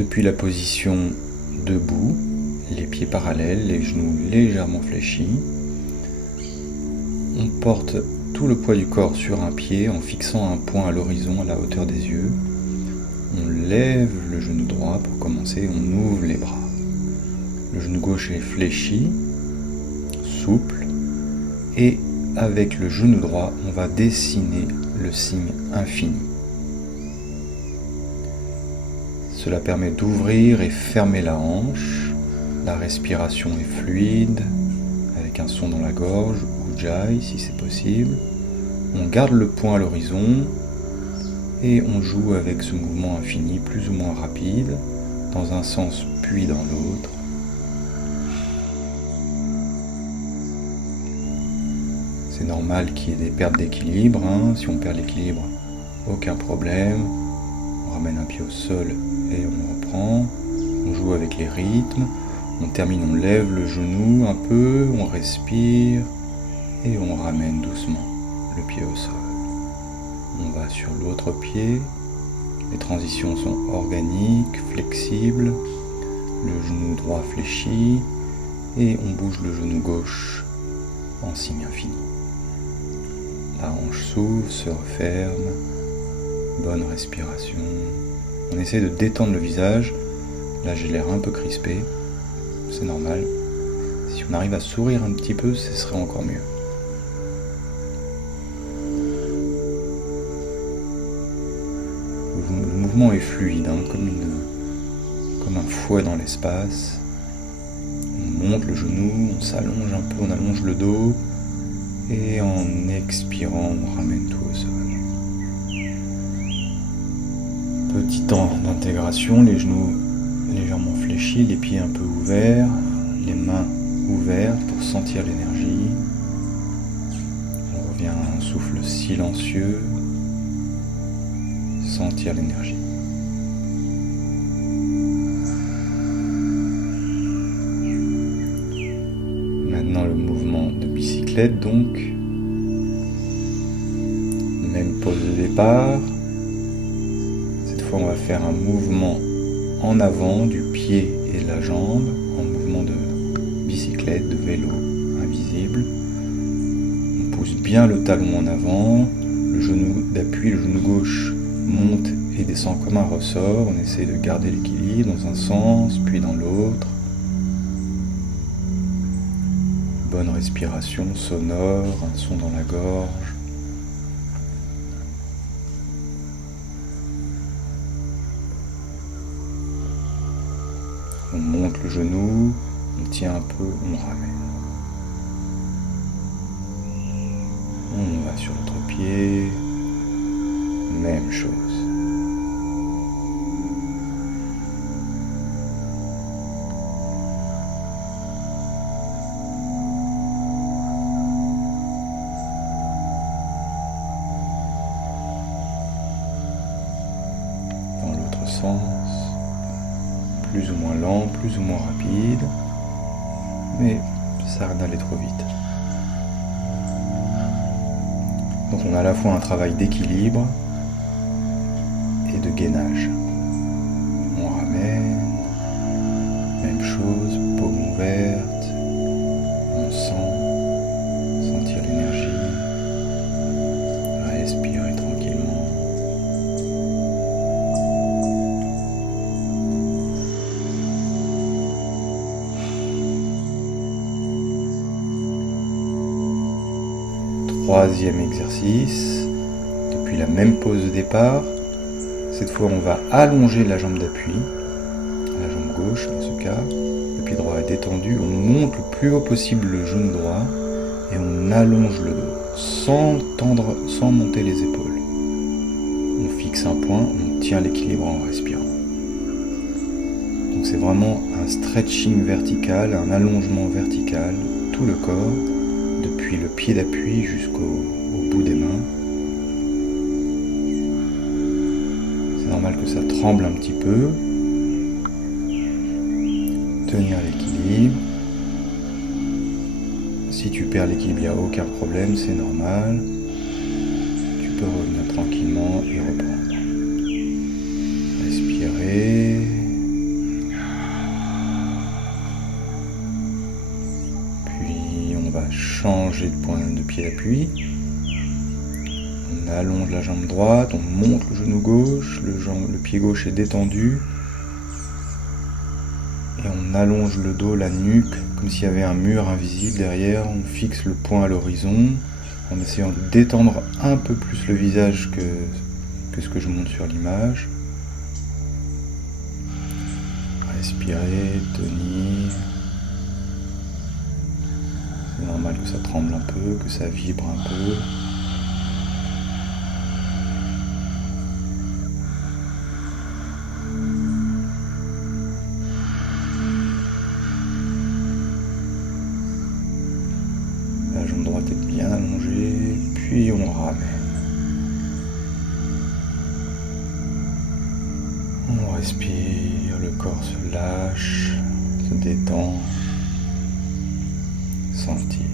Depuis la position debout, les pieds parallèles, les genoux légèrement fléchis, on porte tout le poids du corps sur un pied en fixant un point à l'horizon à la hauteur des yeux. On lève le genou droit pour commencer, on ouvre les bras. Le genou gauche est fléchi, souple, et avec le genou droit, on va dessiner le signe infini. Cela permet d'ouvrir et fermer la hanche. La respiration est fluide, avec un son dans la gorge, ou jai si c'est possible. On garde le poing à l'horizon et on joue avec ce mouvement infini, plus ou moins rapide, dans un sens puis dans l'autre. C'est normal qu'il y ait des pertes d'équilibre, Si on perd l'équilibre, aucun problème. On ramène un pied au sol et on reprend. On joue avec les rythmes. On termine, on lève le genou un peu, on respire et on ramène doucement le pied au sol. On va sur l'autre pied. Les transitions sont organiques, flexibles. Le genou droit fléchi et on bouge le genou gauche en signe infini. La hanche s'ouvre, se referme. Bonne respiration. On essaie de détendre le visage. Là, j'ai l'air un peu crispé. C'est normal. Si on arrive à sourire un petit peu, ce serait encore mieux. Le mouvement est fluide, comme un fouet dans l'espace. On monte le genou, on s'allonge un peu, on allonge le dos. Et en expirant, on ramène tout au sol. Petit temps d'intégration, les genoux légèrement fléchis, les pieds un peu ouverts, les mains ouvertes pour sentir l'énergie. On revient à un souffle silencieux, sentir l'énergie. Maintenant le mouvement de bicyclette donc. Même pose de départ. Cette fois on va faire un mouvement en avant du pied et de la jambe, en mouvement de bicyclette, de vélo invisible. On pousse bien le talon en avant, le genou d'appui, le genou gauche monte et descend comme un ressort. On essaie de garder l'équilibre dans un sens, puis dans l'autre. Bonne respiration sonore, un son dans la gorge. On monte le genou, on tient un peu, on ramène. On va sur l'autre pied, même chose. Dans l'autre sens. Plus ou moins lent, plus ou moins rapide, mais ça n'a rien d'aller trop vite. Donc on a à la fois un travail d'équilibre et de gainage. On ramène, même chose, paume ouverte, on sent, sentir l'énergie, respirer tranquillement. Troisième exercice, depuis la même pose de départ. Cette fois, on va allonger la jambe d'appui, la jambe gauche dans ce cas. Le pied droit est détendu. On monte le plus haut possible le genou droit et on allonge le dos sans monter les épaules. On fixe un point, on tient l'équilibre en respirant. Donc c'est vraiment un stretching vertical, un allongement vertical, tout le corps. Depuis le pied d'appui jusqu'au bout des mains. C'est normal que ça tremble un petit peu. Tenir l'équilibre. Si tu perds l'équilibre, il n'y a aucun problème, c'est normal. Tu peux revenir tranquillement et reprendre. Respirer. va changer de point de pied d'appui. On allonge la jambe droite, on monte le genou gauche, le pied gauche est détendu. Et on allonge le dos, la nuque, comme s'il y avait un mur invisible derrière. On fixe le poing à l'horizon en essayant de détendre un peu plus le visage que ce que je montre sur l'image. Respirer, tenir. C'est normal que ça tremble un peu, que ça vibre un peu. La jambe droite est bien allongée, puis on ramène. On respire, le corps se lâche, se détend. Sentir.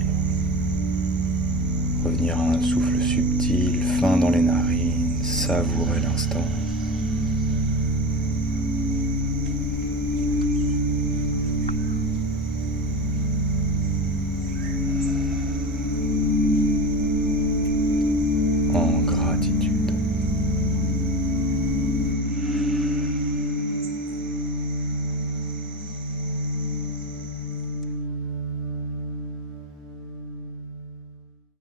Revenir à un souffle subtil, fin dans les narines, savourer l'instant. En gras.